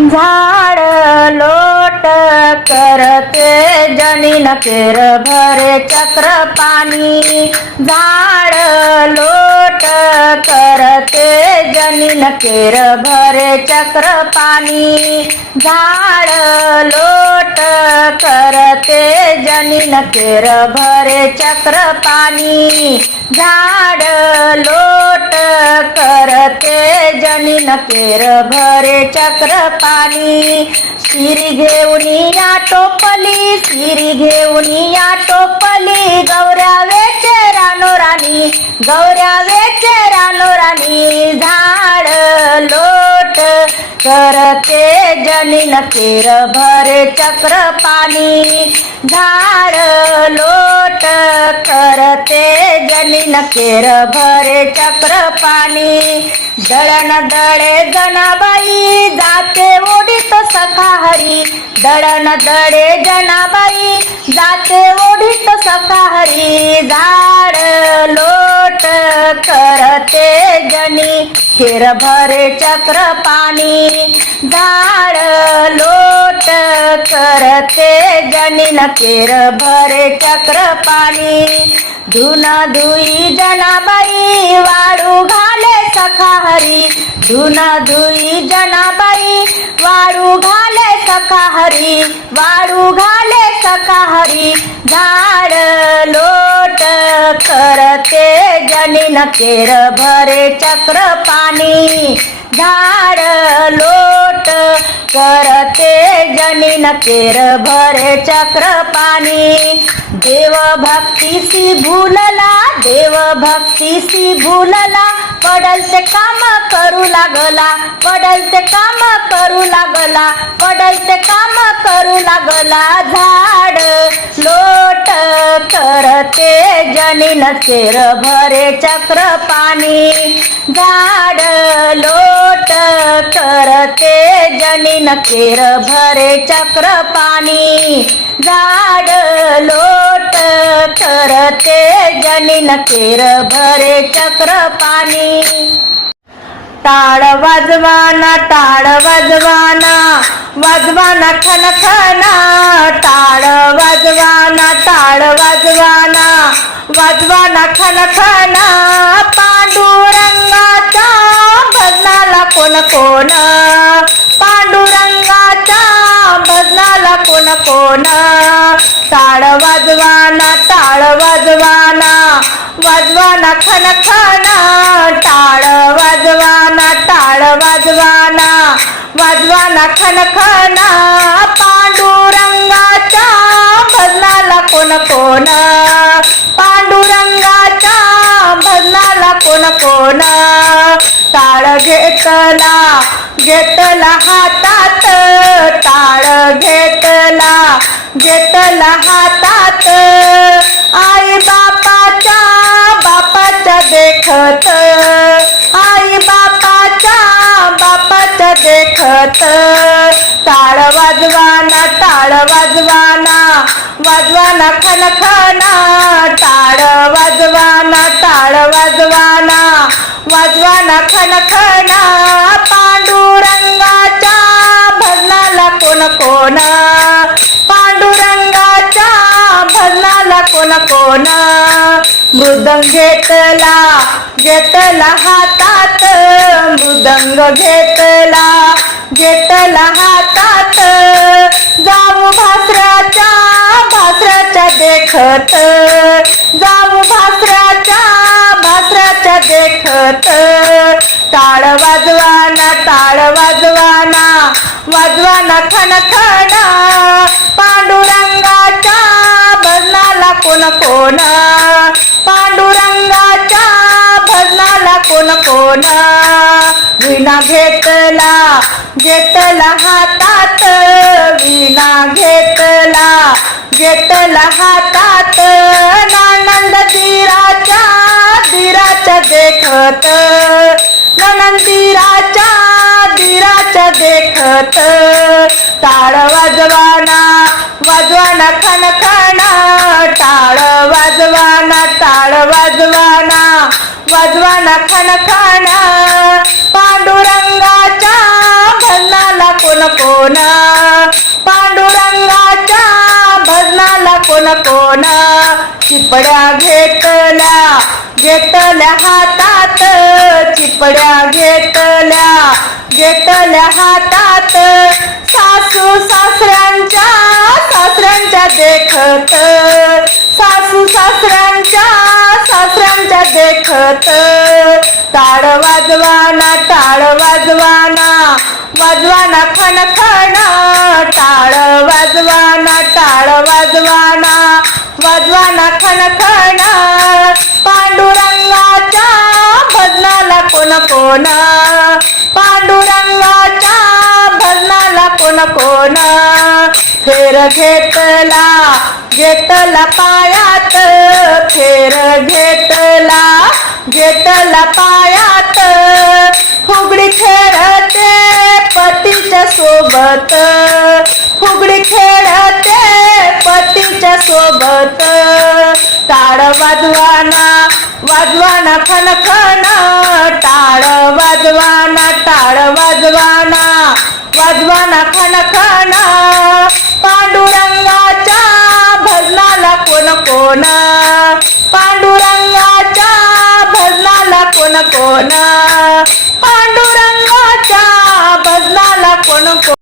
झाड लोट करते जमीन केर भरे चक्र पाणी. झाड लोट करते जमीन केर भरे चक्र पाणी. झाड लोट करते जमीन केर भरे चक्र पाणी. झाड लोट कर ते जनीन केर भरे चक्र पाणी. शिरी घेऊन या टोपली शिरी घेऊन या टोपली. गौरावे राणी गौऱ्या वेचे रानो राणी झाड लोट करते जनिन केर भरे चक्र पाणी. झाड लोट करते जनिन केर भरे चक्र पाणी. दळण दळे जनाबाई जाते ओढी सखाहरी दळण दळे जनाबाई जाते ओढीत सखाहरी झाड लोट करते जनी केर भरे चक्र पाणी झाड लोट करते जनीन केर भरे चक्र पाणी धुन धुई जनाबाई धुन धुई जनाबाई वाळू घाले सखा हरी वाळू घाले सखा हरी झाड लोट करते. जनीन केर भरे चक्र पाणी झाड लोट करते जनीन केर भरे चक्र पाणी. देव भक्तीसी भूलला देव भक्तीसी भूलला पडल ते काम करू लागला पडल ते काम करू लागला पडल ते काम करू लागला झाड. लोट करते जनीन केर भरे चक्र पाणी. झाड लोट करते जनीन केर भरे चक्र पाणी. झाड लोट करते जनीन केर भरे चक्र पाणी. टाळ वाजवाना टाळ वाजवाना. वाजवाना खनखना टाळ वाजवाना टाळ वाजवाना. वाजवाना खनखना पांडुरंगाच्या भजनाला कोण कोण? पांडुरंगाच्या भजनाला कोण कोण? टाळ वाजवाना टाळ वाजवाना. वाजवाना खनखना टाळ वाजवाना टाळ वाजवाना. वाजवाना खनखना पांडुरंगाच्या भजनाला कोण कोण? पांडुरंगाच्या भजनाला कोण कोण? ताळ घेतला घेतला हातात ताळ घेतला घेतला हातात. आई बापाच्या बापाच्या देखत वाजवाना खनखना टाळ वाजवाना टाळ वाजवाना. वाजवाना खनखना पांडुरंगाच्या भजनाला कोण कोण? पांडुरंगाच्या भजनाला कोण कोण? मृदंग घेतला घेतला हातात. मृदंग घेतला घेतला हातात. जाऊ भासराच्या देखत जाऊ भासऱ्याच्या भासऱ्याच्या देखत. टाळ वाजवाना टाळ वाजवाना वाजवाना खणखणा पांडुरंगाच्या भजनाला कोण कोण? पांडुरंगाच्या भजनाला कोण कोण? विना घेतला घेतला हातात. विना घेतला घेतला हातात. नानंद दिराच्या दिराच्या देखत. ननंद दिराच्या दिराच्या देखत. टाळ वाजवाना वाजवाना खणखणा. टाळ वाजवाना टाळ वाजवाना वाजवाना खणखणा. कोण कोण? पांडुरंगाच्या भजनाला कोण कोण? चिपड्या घेतल्या घेतल्या हातात चिपड्या घेतल्या घेतल्या हातात. सासू सासऱ्यांच्या सासऱ्यांच्या देखत सासू सासऱ्यांच्या सासऱ्यांच्या देखत. टाळ वाजवाना टाळ वाजवाना वाजवाना खण खण टाळ वाजवाना टाळ वाजवाना वाजवाना खण खण पांडुरंगाच्या भजनाला कोण कोण? पांडुरंगाच्या भजनाला कोण कोण? फेर घेतला घेतला पायात फेर घेतला घेतला पायात. फुगडी खेळ सोबत. फुगडी खेळते पतीच्या सोबत. टाळ वाजवाना वाजवाना खन खन. टाळ वाजवाना टाळ वाजवाना वाजवाना खन खन.